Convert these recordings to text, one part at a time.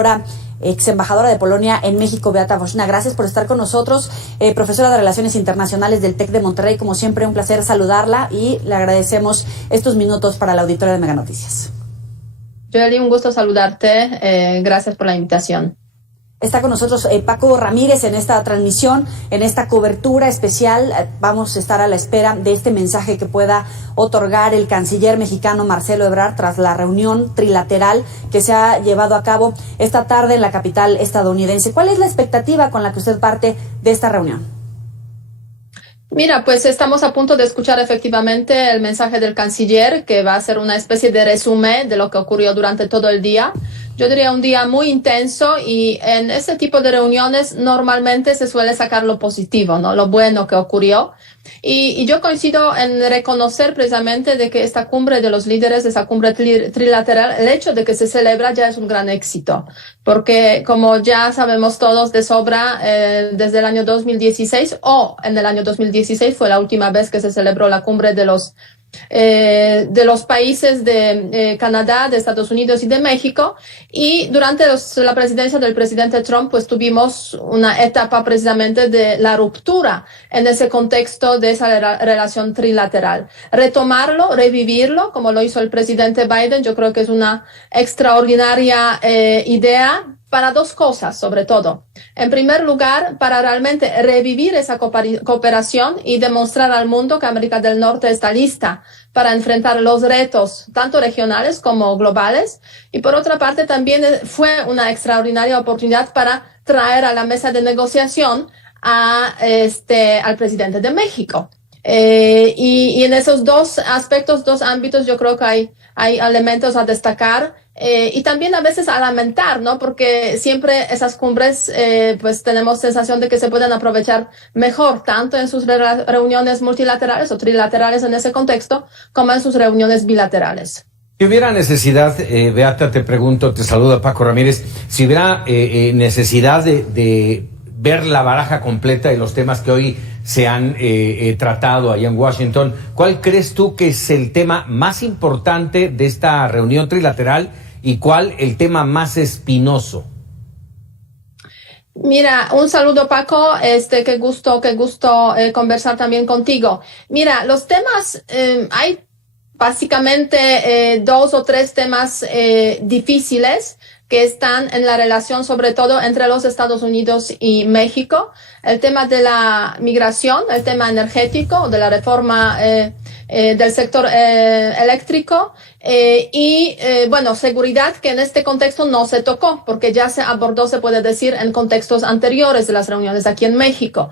Ahora, ex embajadora de Polonia en México, Beata Woźna. Gracias por estar con nosotros, profesora de Relaciones Internacionales del TEC de Monterrey. Como siempre, un placer saludarla y le agradecemos estos minutos para la auditoría de Mega Noticias. Joely, un gusto saludarte. Gracias por la invitación. Está con nosotros Paco Ramírez en esta transmisión, en esta cobertura especial. Vamos a estar a la espera de este mensaje que pueda otorgar el canciller mexicano Marcelo Ebrard tras la reunión trilateral que se ha llevado a cabo esta tarde en la capital estadounidense. ¿Cuál es la expectativa con la que usted parte de esta reunión? Mira, pues estamos a punto de escuchar efectivamente el mensaje del canciller, que va a ser una especie de resumen de lo que ocurrió durante todo el día. Yo diría un día muy intenso, y en este tipo de reuniones normalmente se suele sacar lo positivo, ¿no? Lo bueno que ocurrió. Y yo coincido en reconocer precisamente de que esta cumbre de los líderes, esa cumbre trilateral, el hecho de que se celebra ya es un gran éxito. Porque como ya sabemos todos de sobra, desde el año 2016 o en el año 2016 fue la última vez que se celebró la cumbre de los países de Canadá, de Estados Unidos y de México, y durante la presidencia del presidente Trump pues tuvimos una etapa precisamente de la ruptura en ese contexto de esa relación trilateral. Retomarlo, revivirlo, como lo hizo el presidente Biden, yo creo que es una extraordinaria idea, para dos cosas, sobre todo. En primer lugar, para realmente revivir esa cooperación y demostrar al mundo que América del Norte está lista para enfrentar los retos, tanto regionales como globales. Y por otra parte, también fue una extraordinaria oportunidad para traer a la mesa de negociación al presidente de México. Y en esos dos aspectos, dos ámbitos, yo creo que hay elementos a destacar. Y también a veces a lamentar, ¿no? Porque siempre esas cumbres, pues tenemos sensación de que se pueden aprovechar mejor, tanto en sus reuniones multilaterales o trilaterales en ese contexto, como en sus reuniones bilaterales. Si hubiera necesidad, Beata, te pregunto, te saluda Paco Ramírez, si hubiera necesidad de ver la baraja completa de los temas que hoy se han tratado allá en Washington, ¿cuál crees tú que es el tema más importante de esta reunión trilateral y cuál el tema más espinoso? Mira, un saludo, Paco, qué gusto conversar también contigo. Mira, los temas, hay básicamente dos o tres temas difíciles que están en la relación, sobre todo entre los Estados Unidos y México. El tema de la migración, el tema energético, de la reforma del sector eléctrico, bueno, seguridad, que en este contexto no se tocó, porque ya se abordó, se puede decir, en contextos anteriores de las reuniones aquí en México.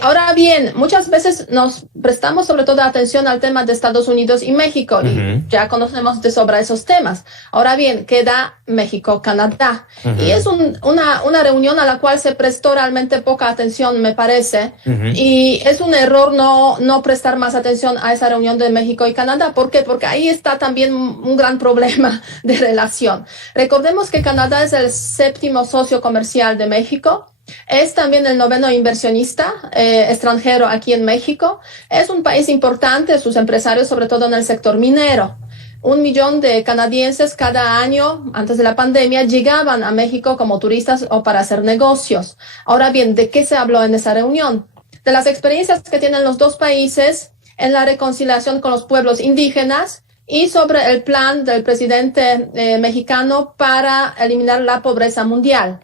Ahora bien, muchas veces nos prestamos sobre todo atención al tema de Estados Unidos y México, y ya conocemos de sobra esos temas. Ahora bien, queda México-Canadá. Y es una reunión a la cual se prestó realmente poca atención, me parece, y es un error no prestar más atención a esa reunión de México y Canadá. ¿Por qué? Porque ahí está también un gran problema de relación. Recordemos que Canadá es el 7º socio comercial de México, es también el 9º inversionista extranjero aquí en México, es un país importante, sus empresarios, sobre todo en el sector minero. 1 millón de canadienses cada año, antes de la pandemia, llegaban a México como turistas o para hacer negocios. Ahora bien, ¿de qué se habló en esa reunión? De las experiencias que tienen los dos países en la reconciliación con los pueblos indígenas y sobre el plan del presidente mexicano para eliminar la pobreza mundial.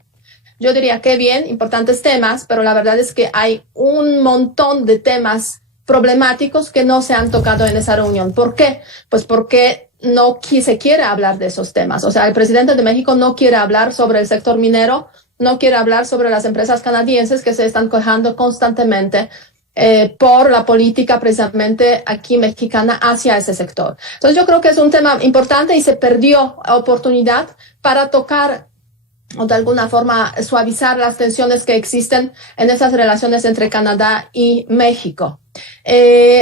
Yo diría que bien, importantes temas, pero la verdad es que hay un montón de temas problemáticos que no se han tocado en esa reunión. ¿Por qué? Pues porque no se quiere hablar de esos temas. O sea, el presidente de México no quiere hablar sobre el sector minero, no quiere hablar sobre las empresas canadienses que se están quejando constantemente por la política precisamente aquí mexicana hacia ese sector. Entonces yo creo que es un tema importante y se perdió oportunidad para tocar o de alguna forma suavizar las tensiones que existen en esas relaciones entre Canadá y México.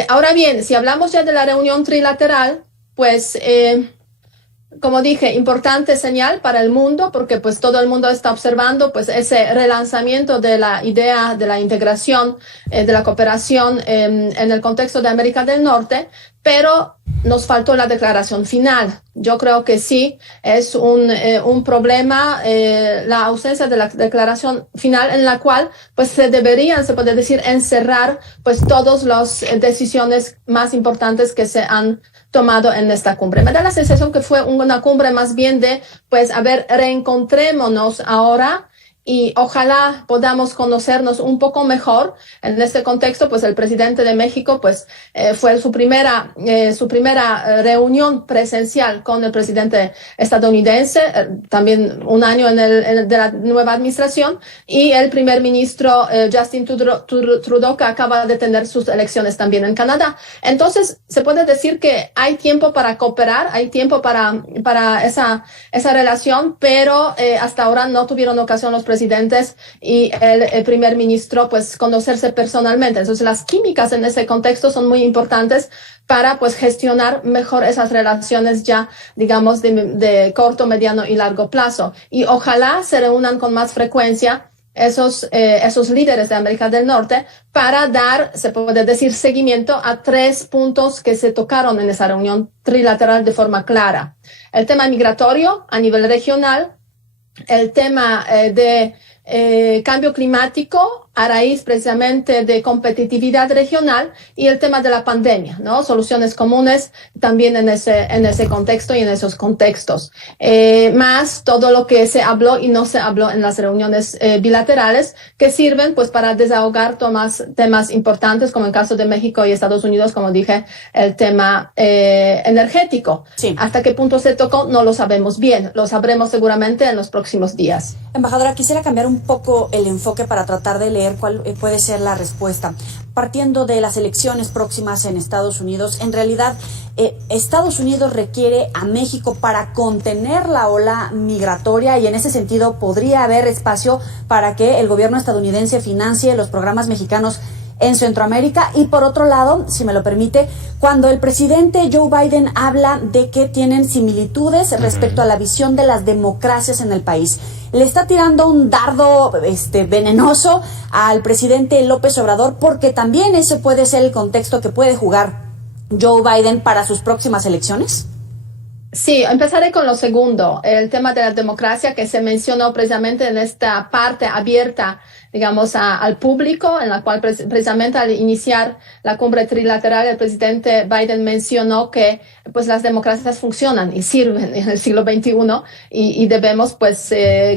Ahora bien, si hablamos ya de la reunión trilateral, pues como dije, importante señal para el mundo, porque pues todo el mundo está observando pues ese relanzamiento de la idea de la integración, de la cooperación en el contexto de América del Norte, pero nos faltó la declaración final. Yo creo que sí, es un problema la ausencia de la declaración final en la cual pues se puede decir, encerrar pues todas las decisiones más importantes que se han tomado en esta cumbre. Me da la sensación que fue una cumbre más bien de pues a ver, reencontrémonos ahora y ojalá podamos conocernos un poco mejor. En este contexto, pues el presidente de México, pues fue su primera reunión presencial con el presidente estadounidense, también un año de la nueva administración, y el primer ministro Justin Trudeau, que acaba de tener sus elecciones también en Canadá. Entonces, se puede decir que hay tiempo para cooperar, hay tiempo para esa relación, pero hasta ahora no tuvieron ocasión los presidentes y el primer ministro pues conocerse personalmente. Entonces las químicas en ese contexto son muy importantes para pues gestionar mejor esas relaciones ya digamos de corto, mediano y largo plazo. Y ojalá se reúnan con más frecuencia esos líderes de América del Norte para dar, se puede decir, seguimiento a 3 puntos que se tocaron en esa reunión trilateral de forma clara. El tema migratorio a nivel regional, el tema de cambio climático a raíz precisamente de competitividad regional y el tema de la pandemia, ¿no? Soluciones comunes también en ese contexto y en esos contextos. Más todo lo que se habló y no se habló en las reuniones bilaterales que sirven pues para desahogar temas importantes como en el caso de México y Estados Unidos, como dije, el tema energético. Sí. Hasta qué punto se tocó no lo sabemos bien, lo sabremos seguramente en los próximos días. Embajadora, quisiera cambiar un poco el enfoque para tratar de leer cuál puede ser la respuesta. Partiendo de las elecciones próximas en Estados Unidos, en realidad, Estados Unidos requiere a México para contener la ola migratoria y en ese sentido podría haber espacio para que el gobierno estadounidense financie los programas mexicanos en Centroamérica. Y por otro lado, si me lo permite, cuando el presidente Joe Biden habla de que tienen similitudes respecto a la visión de las democracias en el país, le está tirando un dardo venenoso al presidente López Obrador, porque también ese puede ser el contexto que puede jugar Joe Biden para sus próximas elecciones. Sí, empezaré con lo segundo, el tema de la democracia que se mencionó precisamente en esta parte abierta, digamos, al público, en la cual precisamente al iniciar la cumbre trilateral el presidente Biden mencionó que pues las democracias funcionan y sirven en el siglo XXI y debemos pues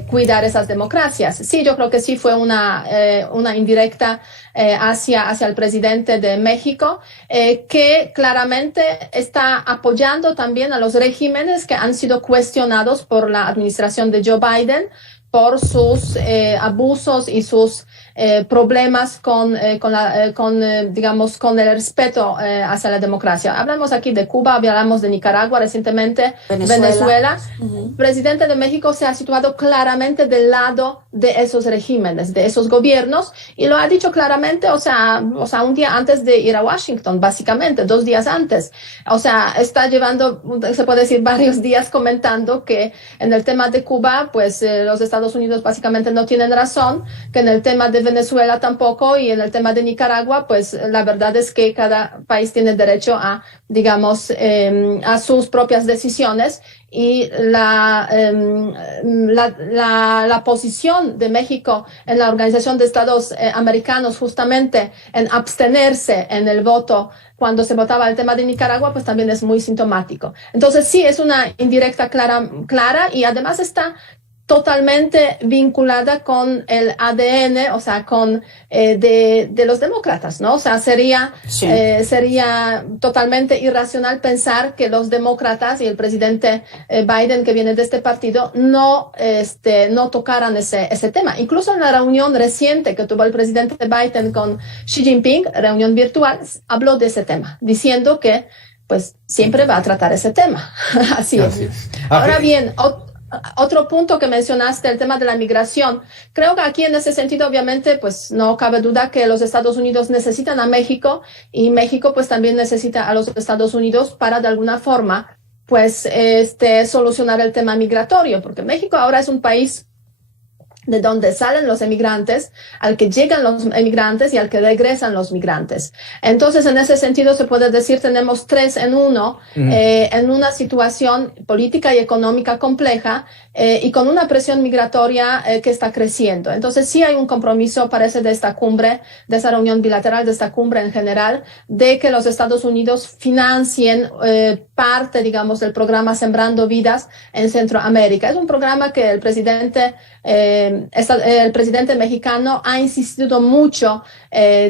cuidar esas democracias. Sí, yo creo que sí fue una indirecta hacia el presidente de México, que claramente está apoyando también a los regímenes que han sido cuestionados por la administración de Joe Biden por sus abusos y sus problemas con el respeto hacia la democracia. Hablamos aquí de Cuba, hablamos de Nicaragua recientemente, Venezuela. Uh-huh. El presidente de México se ha situado claramente del lado de esos regímenes, de esos gobiernos, y lo ha dicho claramente, o sea, un día antes de ir a Washington, básicamente, 2 días antes. O sea, está llevando, se puede decir, varios días comentando que en el tema de Cuba, pues los Estados Unidos básicamente no tienen razón, que en el tema de Venezuela tampoco, y en el tema de Nicaragua, pues la verdad es que cada país tiene derecho a, digamos, a sus propias decisiones, y la posición de México en la Organización de Estados Americanos justamente en abstenerse en el voto cuando se votaba el tema de Nicaragua, pues también es muy sintomático. Entonces sí, es una indirecta clara y además está totalmente vinculada con el ADN, o sea, con de los demócratas, ¿no? O sea, sería totalmente irracional pensar que los demócratas y el presidente Biden, que viene de este partido, no tocaran ese tema. Incluso en la reunión reciente que tuvo el presidente Biden con Xi Jinping, reunión virtual, habló de ese tema, diciendo que pues siempre va a tratar ese tema. Así es. Ahora bien, otro punto que mencionaste, el tema de la migración. Creo que aquí en ese sentido, obviamente, pues no cabe duda que los Estados Unidos necesitan a México y México pues también necesita a los Estados Unidos para de alguna forma pues solucionar el tema migratorio, porque México ahora es un país de donde salen los emigrantes, al que llegan los emigrantes y al que regresan los migrantes. Entonces, en ese sentido, se puede decir, tenemos 3 en 1, en una situación política y económica compleja y con una presión migratoria que está creciendo. Entonces, sí hay un compromiso, parece, de esta cumbre, de esa reunión bilateral, de esta cumbre en general, de que los Estados Unidos financien parte, digamos, del programa Sembrando Vidas en Centroamérica. Es un programa que el presidente mexicano ha insistido mucho,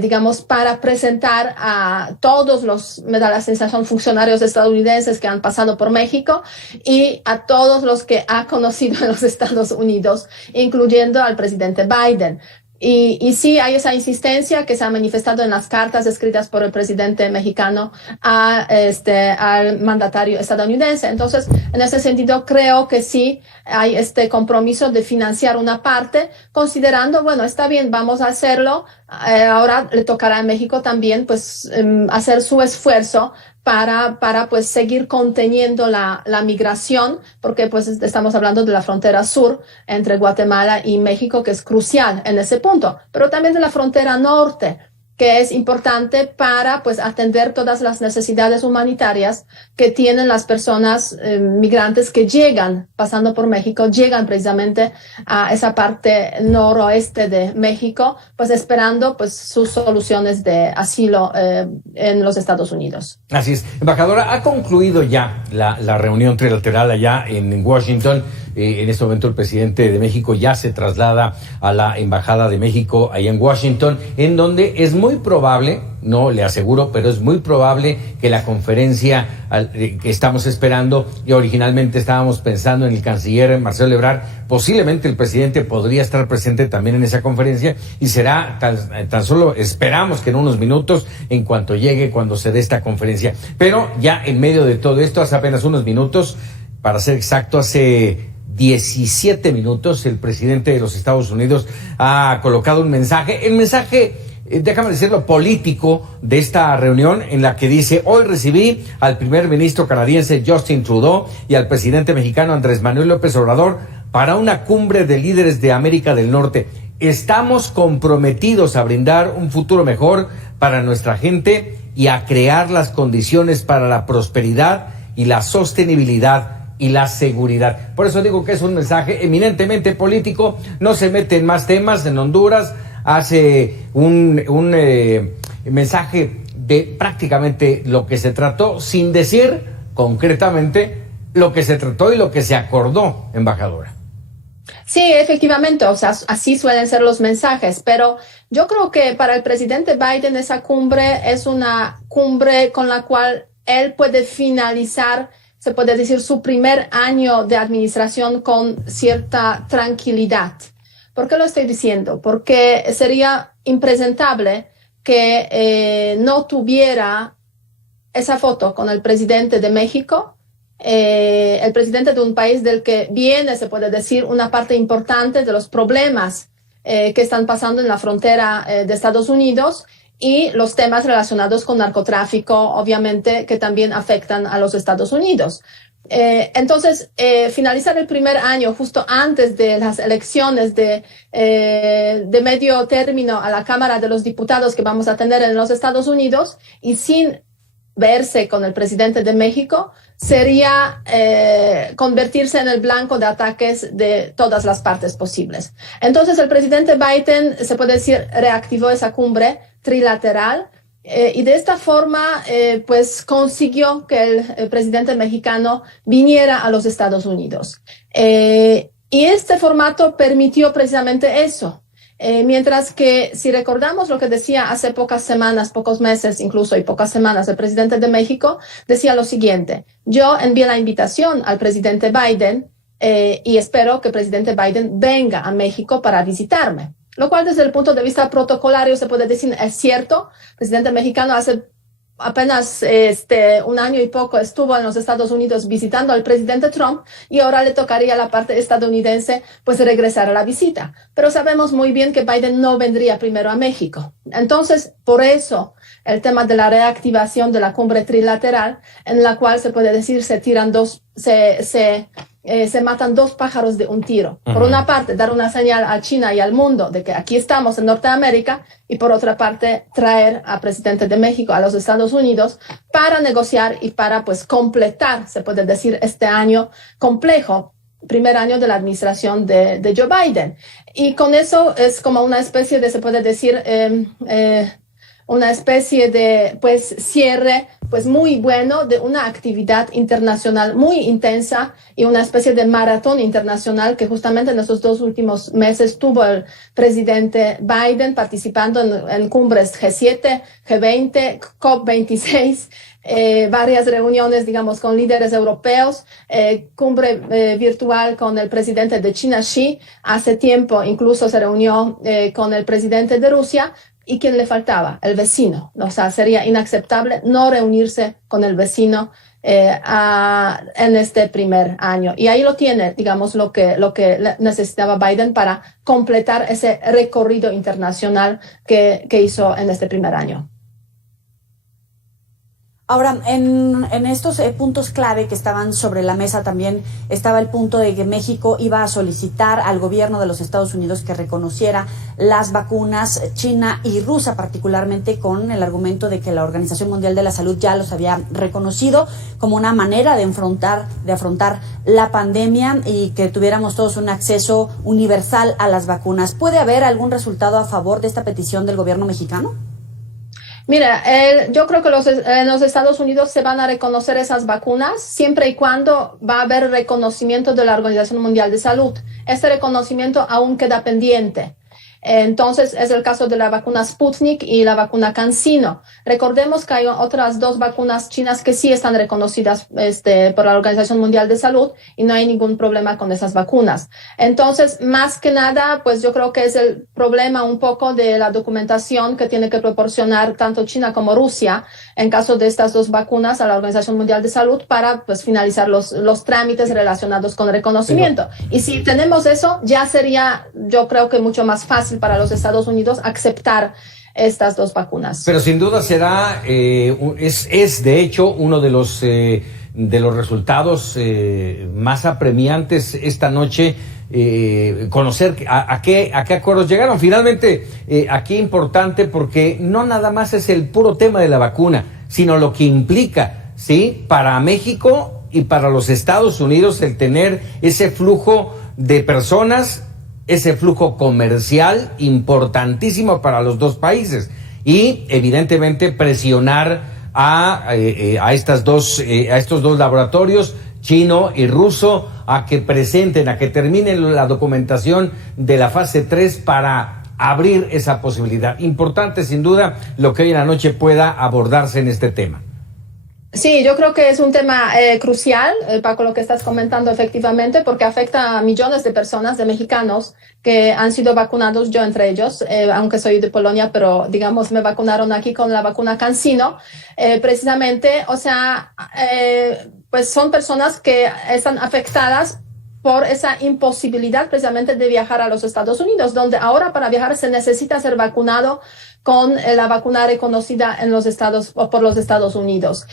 digamos, para presentar a todos los, me da la sensación, funcionarios estadounidenses que han pasado por México y a todos los que ha conocido en los Estados Unidos, incluyendo al presidente Biden. Y sí hay esa insistencia que se ha manifestado en las cartas escritas por el presidente mexicano al mandatario estadounidense. Entonces, en ese sentido, creo que sí hay este compromiso de financiar una parte, considerando, bueno, está bien, vamos a hacerlo. Ahora le tocará a México también, pues, hacer su esfuerzo para pues seguir conteniendo la migración, porque pues estamos hablando de la frontera sur entre Guatemala y México, que es crucial en ese punto, pero también de la frontera norte, que es importante para pues atender todas las necesidades humanitarias que tienen las personas migrantes que llegan, pasando por México, llegan precisamente a esa parte noroeste de México, pues esperando pues sus soluciones de asilo en los Estados Unidos. Así es. Embajadora, ha concluido ya la reunión trilateral allá en Washington. En este momento el presidente de México ya se traslada a la Embajada de México allá en Washington, en donde es muy probable, no le aseguro, pero es muy probable que la conferencia que estamos esperando, y originalmente estábamos pensando en el canciller Marcelo Ebrard, posiblemente el presidente podría estar presente también en esa conferencia, y será tan solo, esperamos que en unos minutos, en cuanto llegue, cuando se dé esta conferencia. Pero ya en medio de todo esto, hace apenas unos minutos, para ser exacto, hace 17 minutos, el presidente de los Estados Unidos ha colocado un mensaje, el mensaje, déjame decirlo, político de esta reunión, en la que dice: hoy recibí al primer ministro canadiense Justin Trudeau y al presidente mexicano Andrés Manuel López Obrador para una cumbre de líderes de América del Norte. Estamos comprometidos a brindar un futuro mejor para nuestra gente y a crear las condiciones para la prosperidad y la sostenibilidad y la seguridad. Por eso digo que es un mensaje eminentemente político, no se mete en más temas. En Honduras hace un mensaje de prácticamente lo que se trató, sin decir concretamente lo que se trató y lo que se acordó, embajadora. Sí, efectivamente, o sea, así suelen ser los mensajes, pero yo creo que para el presidente Biden esa cumbre es una cumbre con la cual él puede finalizar, se puede decir, su primer año de administración con cierta tranquilidad. ¿Por qué lo estoy diciendo? Porque sería impresentable que no tuviera esa foto con el presidente de México, el presidente de un país del que viene, se puede decir, una parte importante de los problemas que están pasando en la frontera de Estados Unidos, y los temas relacionados con narcotráfico, obviamente, que también afectan a los Estados Unidos. Entonces, finalizar el primer año justo antes de las elecciones de medio término a la Cámara de los Diputados que vamos a tener en los Estados Unidos, y sin verse con el presidente de México, sería convertirse en el blanco de ataques de todas las partes posibles. Entonces, el presidente Biden, se puede decir, reactivó esa cumbre trilateral, y de esta forma pues consiguió que el presidente mexicano viniera a los Estados Unidos. Y este formato permitió precisamente eso. Mientras que, si recordamos lo que decía hace pocas semanas, pocos meses incluso, y pocas semanas, el presidente de México decía lo siguiente: yo envié la invitación al presidente Biden y espero que el presidente Biden venga a México para visitarme. Lo cual, desde el punto de vista protocolario, se puede decir es cierto. El presidente mexicano hace apenas un año y poco estuvo en los Estados Unidos visitando al presidente Trump, y ahora le tocaría a la parte estadounidense pues regresar a la visita. Pero sabemos muy bien que Biden no vendría primero a México. Entonces, por eso el tema de la reactivación de la cumbre trilateral, en la cual se puede decir se se matan dos pájaros de un tiro. Por una parte, dar una señal a China y al mundo de que aquí estamos en Norteamérica, y por otra parte, traer al presidente de México a los Estados Unidos para negociar y para pues completar, se puede decir, este año complejo, primer año de la administración de Joe Biden. Y con eso es como una especie de, se puede decir, una especie de pues cierre pues muy bueno de una actividad internacional muy intensa y una especie de maratón internacional que justamente en estos 2 últimos meses tuvo el presidente Biden participando en cumbres G7, G20, COP26, varias reuniones, digamos, con líderes europeos, cumbre virtual con el presidente de China, Xi. Hace tiempo incluso se reunió con el presidente de Rusia. ¿Y quién le faltaba? El vecino. O sea, sería inaceptable no reunirse con el vecino en este primer año. Y ahí lo tiene, digamos, lo que necesitaba Biden para completar ese recorrido internacional que hizo en este primer año. Ahora, en estos puntos clave que estaban sobre la mesa también estaba el punto de que México iba a solicitar al gobierno de los Estados Unidos que reconociera las vacunas china y rusa, particularmente con el argumento de que la Organización Mundial de la Salud ya los había reconocido como una manera de afrontar la pandemia y que tuviéramos todos un acceso universal a las vacunas. ¿Puede haber algún resultado a favor de esta petición del gobierno mexicano? Mira, yo creo que en los Estados Unidos se van a reconocer esas vacunas siempre y cuando va a haber reconocimiento de la Organización Mundial de Salud. Este reconocimiento aún queda pendiente. Entonces, es el caso de la vacuna Sputnik y la vacuna CanSino. Recordemos que hay otras 2 vacunas chinas que sí están reconocidas por la Organización Mundial de Salud y no hay ningún problema con esas vacunas. Entonces, más que nada, pues yo creo que es el problema un poco de la documentación que tiene que proporcionar tanto China como Rusia en caso de estas 2 vacunas a la Organización Mundial de Salud para pues finalizar los trámites relacionados con el reconocimiento. Y si tenemos eso, ya sería, yo creo que mucho más fácil para los Estados Unidos aceptar estas 2 vacunas. Pero sin duda será, es de hecho uno de los resultados más apremiantes esta noche, conocer a qué acuerdos llegaron. Finalmente, aquí importante porque no nada más es el puro tema de la vacuna, sino lo que implica, ¿sí? Para México y para los Estados Unidos el tener ese flujo de personas, ese flujo comercial importantísimo para los 2 países y evidentemente presionar a estos dos laboratorios, chino y ruso, a que presenten, a que terminen la documentación de la fase 3 para abrir esa posibilidad. Importante sin duda lo que hoy en la noche pueda abordarse en este tema. Sí, yo creo que es un tema crucial, Paco, lo que estás comentando efectivamente, porque afecta a millones de personas, de mexicanos, que han sido vacunados, yo entre ellos, aunque soy de Polonia, pero digamos me vacunaron aquí con la vacuna CanSino, precisamente, o sea, pues son personas que están afectadas por esa imposibilidad precisamente de viajar a los Estados Unidos, donde ahora para viajar se necesita ser vacunado con la vacuna reconocida en los Estados o por los Estados Unidos.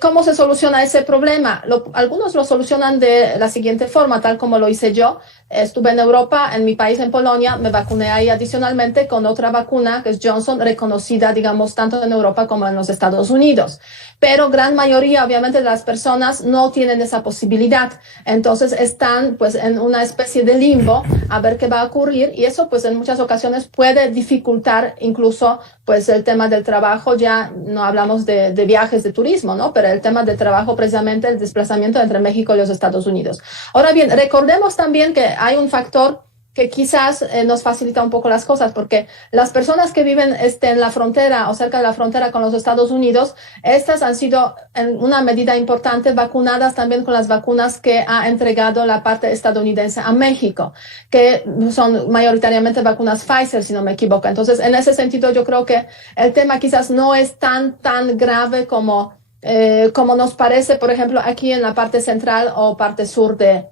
¿Cómo se soluciona ese problema? Algunos lo solucionan de la siguiente forma, tal como lo hice yo. Estuve en Europa, en mi país, en Polonia, me vacuné ahí adicionalmente con otra vacuna que es Johnson, reconocida, digamos, tanto en Europa como en los Estados Unidos. Pero gran mayoría, obviamente, de las personas no tienen esa posibilidad. Entonces están, pues, en una especie de limbo a ver qué va a ocurrir y eso, pues, en muchas ocasiones puede dificultar incluso, pues, el tema del trabajo. Ya no hablamos de viajes, de turismo, ¿no? Pero el tema del trabajo, precisamente, el desplazamiento entre México y los Estados Unidos. Ahora bien, recordemos también que hay un factor que quizás nos facilita un poco las cosas, porque las personas que viven en la frontera o cerca de la frontera con los Estados Unidos, estas han sido en una medida importante vacunadas también con las vacunas que ha entregado la parte estadounidense a México, que son mayoritariamente vacunas Pfizer, si no me equivoco. Entonces, en ese sentido, yo creo que el tema quizás no es tan grave como nos parece, por ejemplo, aquí en la parte central o parte sur del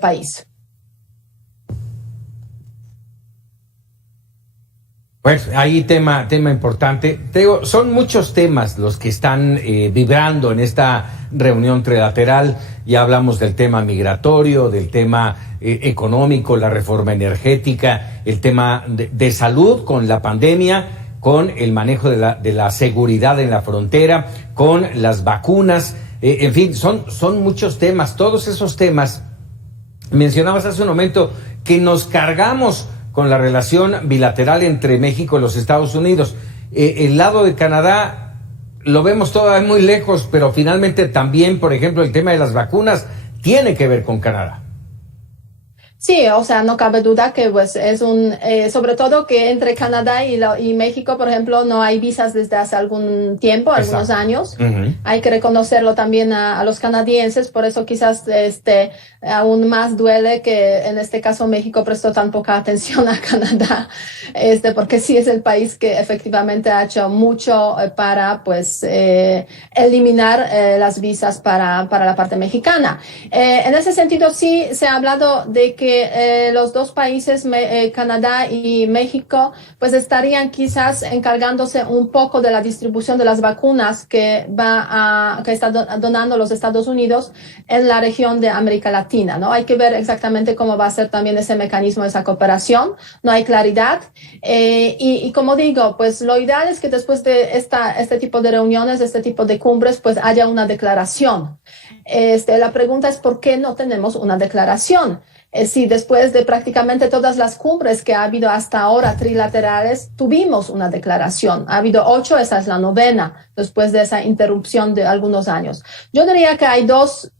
país. Pues ahí tema importante. Te digo, son muchos temas los que están vibrando en esta reunión trilateral. Ya hablamos del tema migratorio, del tema económico, la reforma energética, el tema de salud con la pandemia, con el manejo de la seguridad en la frontera, con las vacunas. En fin, son muchos temas. Todos esos temas, mencionabas hace un momento que nos cargamos con la relación bilateral entre México y los Estados Unidos. El lado de Canadá lo vemos todavía muy lejos, pero finalmente también, por ejemplo, el tema de las vacunas tiene que ver con Canadá. Sí, o sea, no cabe duda que pues es sobre todo que entre Canadá y México, por ejemplo, no hay visas desde hace algún tiempo, algunos años. Uh-huh. Hay que reconocerlo también a los canadienses, por eso quizás aún más duele que en este caso México prestó tan poca atención a Canadá, porque sí es el país que efectivamente ha hecho mucho para pues eliminar las visas para la parte mexicana. En ese sentido sí se ha hablado de que los dos países, Canadá y México, pues estarían quizás encargándose un poco de la distribución de las vacunas que está donando los Estados Unidos en la región de América Latina, ¿no? Hay que ver exactamente cómo va a ser también ese mecanismo, esa cooperación. No hay claridad. Y como digo, pues lo ideal es que después de este tipo de reuniones, este tipo de cumbres, pues haya una declaración. La pregunta es ¿por qué no tenemos una declaración? Si después de prácticamente todas las cumbres que ha habido hasta ahora trilaterales, tuvimos una declaración. Ha habido 8, esa es la 9ª, después de esa interrupción de algunos años. Yo diría que hay dos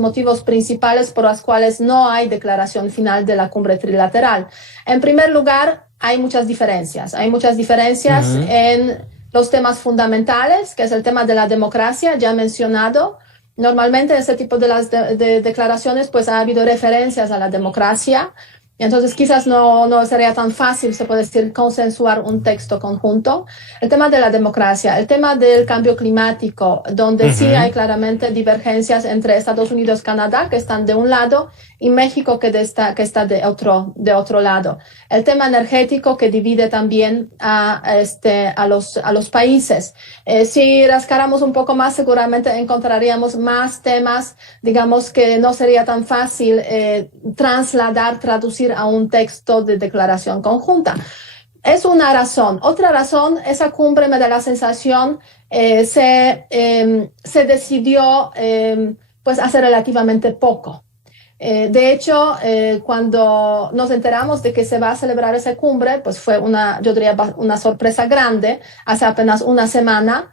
motivos principales por los cuales no hay declaración final de la cumbre trilateral. En primer lugar, hay muchas diferencias. Hay muchas diferencias uh-huh. en los temas fundamentales, que es el tema de la democracia, ya mencionado. Normalmente en este tipo de declaraciones pues ha habido referencias a la democracia, entonces quizás no sería tan fácil, se puede decir, consensuar un texto conjunto. El tema de la democracia, el tema del cambio climático, donde uh-huh. sí hay claramente divergencias entre Estados Unidos y Canadá, que están de un lado, y México que está de otro lado. El tema energético que divide también a los países. Si rascáramos un poco más, seguramente encontraríamos más temas, digamos, que no sería tan fácil traducir a un texto de declaración conjunta. Es una razón. Otra razón, esa cumbre me da la sensación se decidió pues hace relativamente poco. De hecho, cuando nos enteramos de que se va a celebrar esa cumbre, pues fue yo diría una sorpresa grande, hace apenas una semana,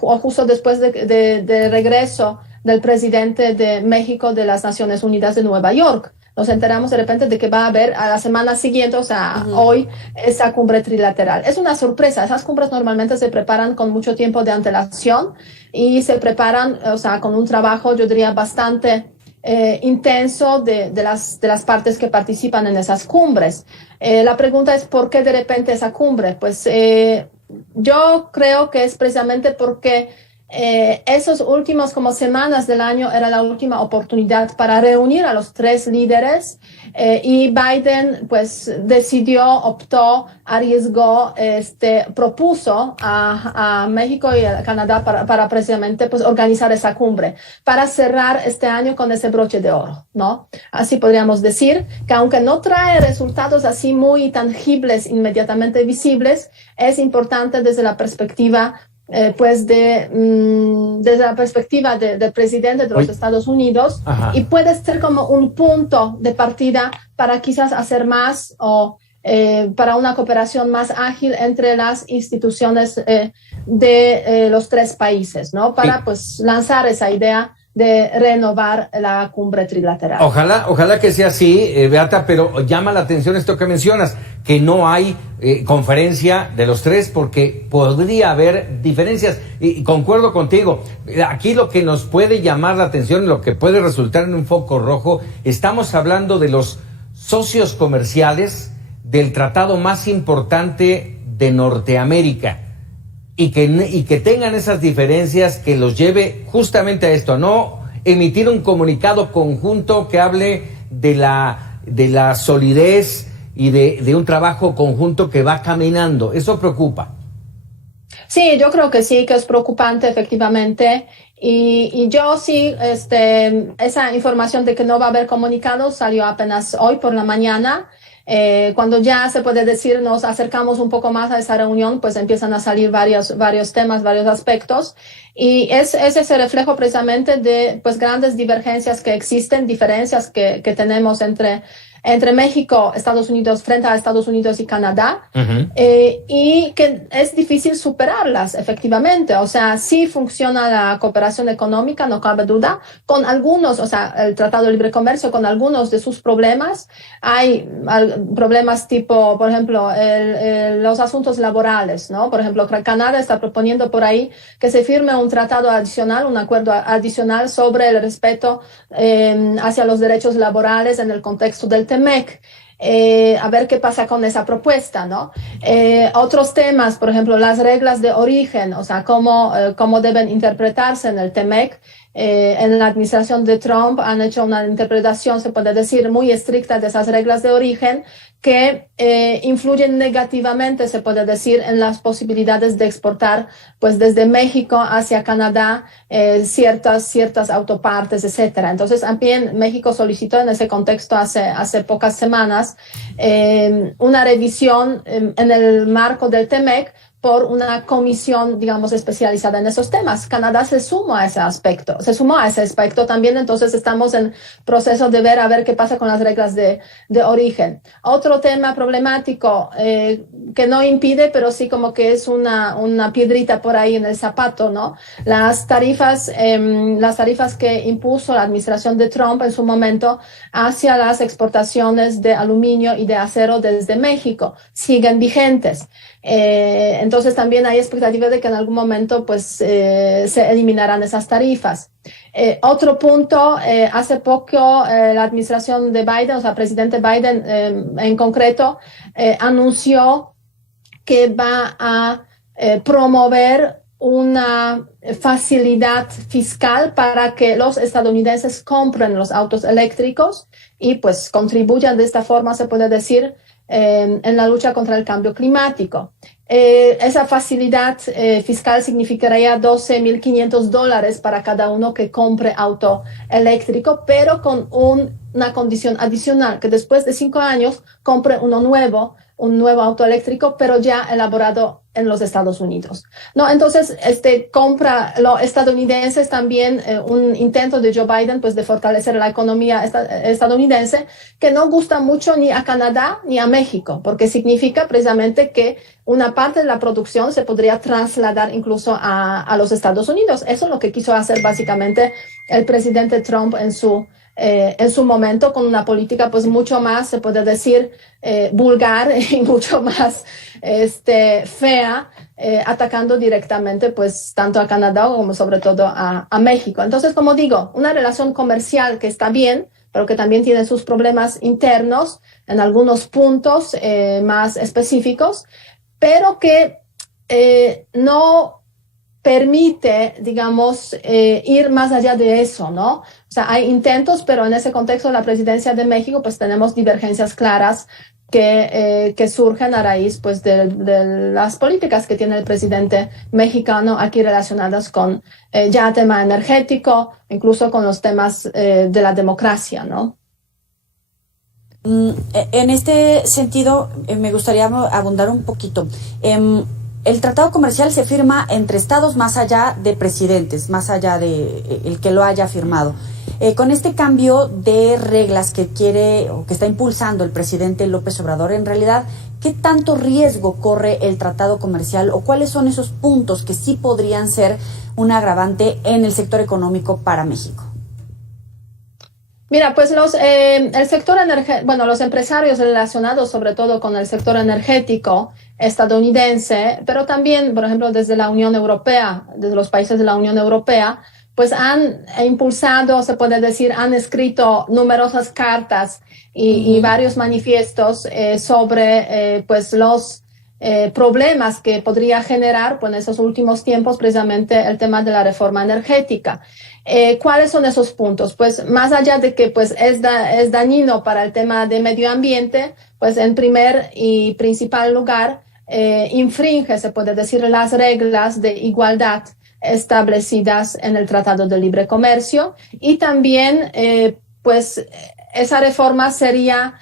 justo después de regreso del presidente de México de las Naciones Unidas de Nueva York. Nos enteramos de repente de que va a haber a la semana siguiente, o sea, uh-huh. hoy, esa cumbre trilateral. Es una sorpresa. Esas cumbres normalmente se preparan con mucho tiempo de antelación y se preparan, o sea, con un trabajo, yo diría, bastante intenso de las partes que participan en esas cumbres. La pregunta es, ¿por qué de repente esa cumbre? Pues yo creo que es precisamente porque esos últimos como semanas del año era la última oportunidad para reunir a los 3 líderes y Biden pues optó, arriesgó, propuso a México y a Canadá para precisamente pues organizar esa cumbre, para cerrar este año con ese broche de oro, ¿no? Así podríamos decir que aunque no trae resultados así muy tangibles, inmediatamente visibles, es importante desde la perspectiva desde la perspectiva del presidente de los Estados Unidos. Ajá. Y puede ser como un punto de partida para quizás hacer más o para una cooperación más ágil entre las instituciones de los 3 países, ¿no? Para pues lanzar esa idea de renovar la cumbre trilateral. Ojalá que sea así, Beata, pero llama la atención esto que mencionas, que no hay conferencia de los 3 porque podría haber diferencias, y concuerdo contigo. Aquí lo que nos puede llamar la atención, lo que puede resultar en un foco rojo, estamos hablando de los socios comerciales del tratado más importante de Norteamérica. Y que tengan esas diferencias que los lleve justamente a esto, a no emitir un comunicado conjunto que hable de la solidez y de un trabajo conjunto que va caminando. Eso preocupa. Sí, yo creo que sí, que es preocupante efectivamente. Y yo sí, esa información de que no va a haber comunicados salió apenas hoy por la mañana. Cuando ya se puede decir nos acercamos un poco más a esa reunión, pues empiezan a salir varios temas, varios aspectos. Y es ese reflejo precisamente de pues grandes divergencias que existen, diferencias que tenemos entre México, Estados Unidos, frente a Estados Unidos y Canadá, y que es difícil superarlas, efectivamente. O sea, sí funciona la cooperación económica, no cabe duda, con algunos, o sea, el Tratado de Libre Comercio, con algunos de sus problemas. Hay problemas tipo, por ejemplo, los asuntos laborales, ¿no? Por ejemplo, Canadá está proponiendo por ahí que se firme un tratado adicional, un acuerdo adicional sobre el respeto hacia los derechos laborales en el contexto del TEMEC. A ver qué pasa con esa propuesta, ¿no? Otros temas, por ejemplo, las reglas de origen, o sea, cómo deben interpretarse en el TEMEC. En la administración de Trump han hecho una interpretación, se puede decir, muy estricta de esas reglas de origen que influyen negativamente, se puede decir, en las posibilidades de exportar, pues desde México hacia Canadá ciertas autopartes, etcétera. Entonces, también México solicitó en ese contexto hace pocas semanas una revisión en el marco del TEMEC por una comisión, digamos, especializada en esos temas. Canadá se sumó a ese aspecto también, entonces estamos en proceso de ver a ver qué pasa con las reglas de origen. Otro tema problemático que no impide, pero sí como que es una piedrita por ahí en el zapato, ¿no? Las tarifas que impuso la administración de Trump en su momento hacia las exportaciones de aluminio y de acero desde México siguen vigentes. Entonces también hay expectativas de que en algún momento pues se eliminarán esas tarifas. Otro punto, hace poco la administración de Biden, o sea, el presidente Biden en concreto, anunció que va a promover una facilidad fiscal para que los estadounidenses compren los autos eléctricos y pues contribuyan de esta forma, se puede decir, en la lucha contra el cambio climático. Esa facilidad fiscal significaría $12,500 para cada uno que compre auto eléctrico, pero con una condición adicional, que después de 5 años compre un nuevo auto eléctrico, pero ya elaborado en los Estados Unidos. No, entonces, compra los estadounidenses también un intento de Joe Biden, pues, de fortalecer la economía estadounidense, que no gusta mucho ni a Canadá ni a México, porque significa precisamente que una parte de la producción se podría trasladar incluso a los Estados Unidos. Eso es lo que quiso hacer básicamente el presidente Trump en su momento, con una política pues mucho más, se puede decir, vulgar y mucho más fea, atacando directamente pues tanto a Canadá como sobre todo a México. Entonces, como digo, una relación comercial que está bien, pero que también tiene sus problemas internos en algunos puntos más específicos, pero que no permite, digamos, ir más allá de eso, ¿no? O sea, hay intentos, pero en ese contexto de la presidencia de México, pues tenemos divergencias claras que surgen a raíz, pues, de las políticas que tiene el presidente mexicano aquí relacionadas con ya tema energético, incluso con los temas de la democracia, ¿no? En este sentido, me gustaría abundar un poquito. El tratado comercial se firma entre estados más allá de presidentes, más allá de el que lo haya firmado. Con este cambio de reglas que quiere o que está impulsando el presidente López Obrador, en realidad, ¿qué tanto riesgo corre el tratado comercial o cuáles son esos puntos que sí podrían ser un agravante en el sector económico para México? Mira, pues los empresarios relacionados sobre todo con el sector energético estadounidense, pero también, por ejemplo, desde la Unión Europea, desde los países de la Unión Europea, pues han impulsado, se puede decir, han escrito numerosas cartas y varios manifiestos sobre pues los problemas que podría generar pues, en esos últimos tiempos precisamente el tema de la reforma energética. ¿Cuáles son esos puntos? Pues más allá de que pues es dañino para el tema de medio ambiente, pues en primer y principal lugar infringe, se puede decir, las reglas de igualdad establecidas en el Tratado de Libre Comercio, y también pues esa reforma sería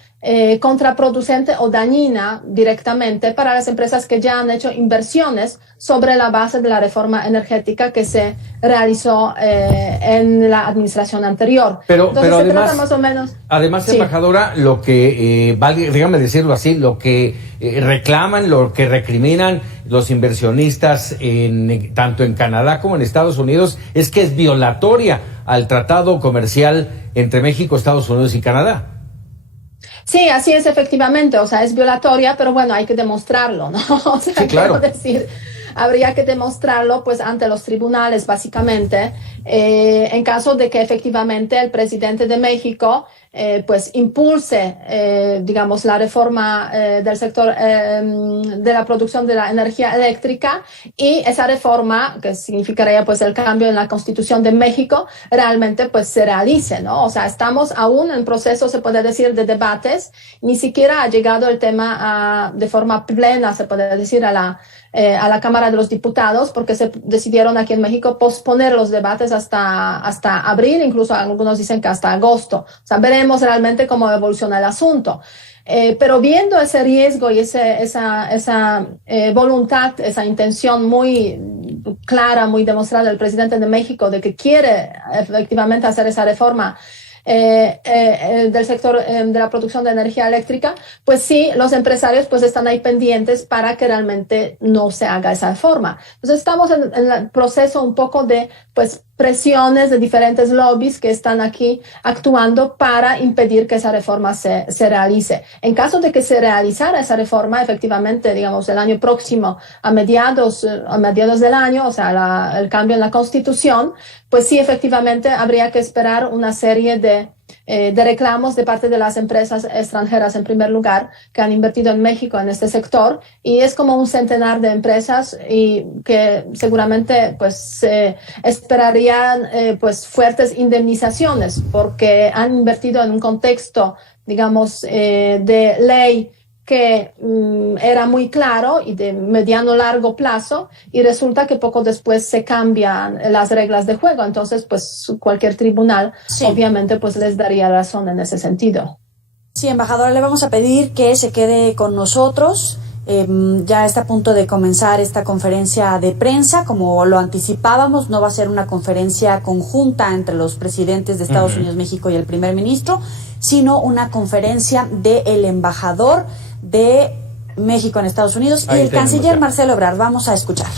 contraproducente o dañina directamente para las empresas que ya han hecho inversiones sobre la base de la reforma energética que se realizó en la administración anterior. Pero Entonces, además, trata más o menos, además, sí, embajadora, lo que, dígame decirlo así, lo que reclaman, lo que recriminan los inversionistas tanto en Canadá como en Estados Unidos es que es violatoria al tratado comercial entre México, Estados Unidos y Canadá. sí, así es efectivamente, o sea, es violatoria, pero bueno, hay que demostrarlo, ¿no? O sea, sí, claro. quiero decir, habría que demostrarlo pues ante los tribunales básicamente, en caso de que efectivamente el presidente de México pues impulse, digamos, la reforma del sector de la producción de la energía eléctrica, y esa reforma, que significaría pues el cambio en la Constitución de México, realmente pues se realice, ¿no? O sea, estamos aún en proceso, se puede decir, de debates, ni siquiera ha llegado el tema de forma plena, se puede decir, a la Cámara de los Diputados, porque se decidieron aquí en México posponer los debates hasta abril, incluso algunos dicen que hasta agosto. O sea, veremos realmente cómo evoluciona el asunto. Pero viendo ese riesgo y esa voluntad, esa intención muy clara, muy demostrada del presidente de México de que quiere efectivamente hacer esa reforma del sector de la producción de energía eléctrica, pues sí, los empresarios pues están ahí pendientes para que realmente no se haga esa reforma. Entonces estamos en el proceso un poco de pues presiones de diferentes lobbies que están aquí actuando para impedir que esa reforma se realice. En caso de que se realizara esa reforma, efectivamente, digamos, el año próximo, a mediados del año, o sea, el cambio en la Constitución, pues sí, efectivamente, habría que esperar una serie de reclamos de parte de las empresas extranjeras, en primer lugar, que han invertido en México en este sector, y es como un centenar de empresas y que seguramente pues esperarían pues fuertes indemnizaciones porque han invertido en un contexto, digamos, de ley que era muy claro y de mediano largo plazo, y resulta que poco después se cambian las reglas de juego. Entonces, pues cualquier tribunal obviamente pues les daría razón en ese sentido. Sí, embajadora, le vamos a pedir que se quede con nosotros. Ya está a punto de comenzar esta conferencia de prensa. Como lo anticipábamos, no va a ser una conferencia conjunta entre los presidentes de Estados Unidos, México y el primer ministro, sino una conferencia del embajador de México en Estados Unidos y el canciller Marcelo Ebrard. Vamos a escuchar.